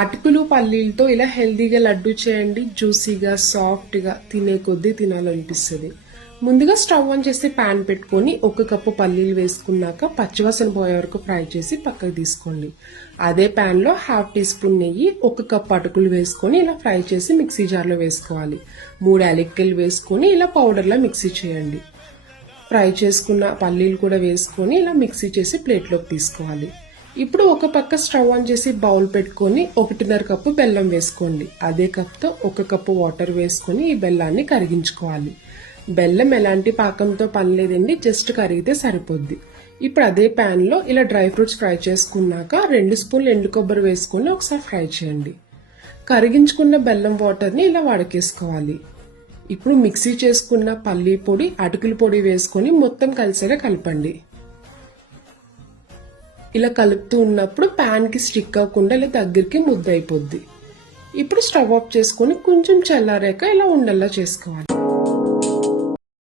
అటుకులు పల్లీలతో ఇలా హెల్దీగా లడ్డు చేయండి. జ్యూసీగా సాఫ్ట్గా తినే కొద్దీ తినాలనిపిస్తుంది. ముందుగా స్టవ్ ఆన్ చేసి ప్యాన్ పెట్టుకొని 1 కప్పు పల్లీలు వేసుకున్నాక పచ్చివాసన పోయే వరకు ఫ్రై చేసి పక్కకు తీసుకోండి. అదే ప్యాన్లో 1/2 టీ స్పూన్ నెయ్యి, 1 కప్పు అటుకులు వేసుకొని ఇలా ఫ్రై చేసి మిక్సీ జార్లో వేసుకోవాలి. 3 యాలక్కాయలు వేసుకొని ఇలా పౌడర్లో మిక్సీ చేయండి. ఫ్రై చేసుకున్న పల్లీలు కూడా వేసుకొని ఇలా మిక్సీ చేసి ప్లేట్లోకి తీసుకోవాలి. ఇప్పుడు ఒక పక్క స్టవ్ ఆన్ చేసి బౌల్ పెట్టుకొని 1.5 కప్పు బెల్లం వేసుకోండి. అదే కప్తో 1 కప్పు వాటర్ వేసుకొని ఈ బెల్లాన్ని కరిగించుకోవాలి. బెల్లం ఎలాంటి పాకంతో పని లేదండి, జస్ట్ కరిగితే సరిపోద్ది. ఇప్పుడు అదే ప్యాన్లో ఇలా డ్రై ఫ్రూట్స్ ఫ్రై చేసుకున్నాక 2 స్పూన్లు ఎండు కొబ్బరి వేసుకొని ఒకసారి ఫ్రై చేయండి. కరిగించుకున్న బెల్లం వాటర్ని ఇలా వడకేసుకోవాలి. ఇప్పుడు మిక్సీ చేసుకున్న పల్లీ పొడి, అటుకుల పొడి వేసుకొని మొత్తం కలిసేలా కలపండి. ఇలా కలుపుతూ ఉన్నప్పుడు ప్యాన్కి స్టిక్ అవ్వకుండా ఇలా దగ్గరికి ముద్ద అయిపోద్ది. ఇప్పుడు స్టవ్ ఆఫ్ చేసుకొని కొంచెం చల్లారాక ఇలా ఉండల్లా చేసుకోవాలి.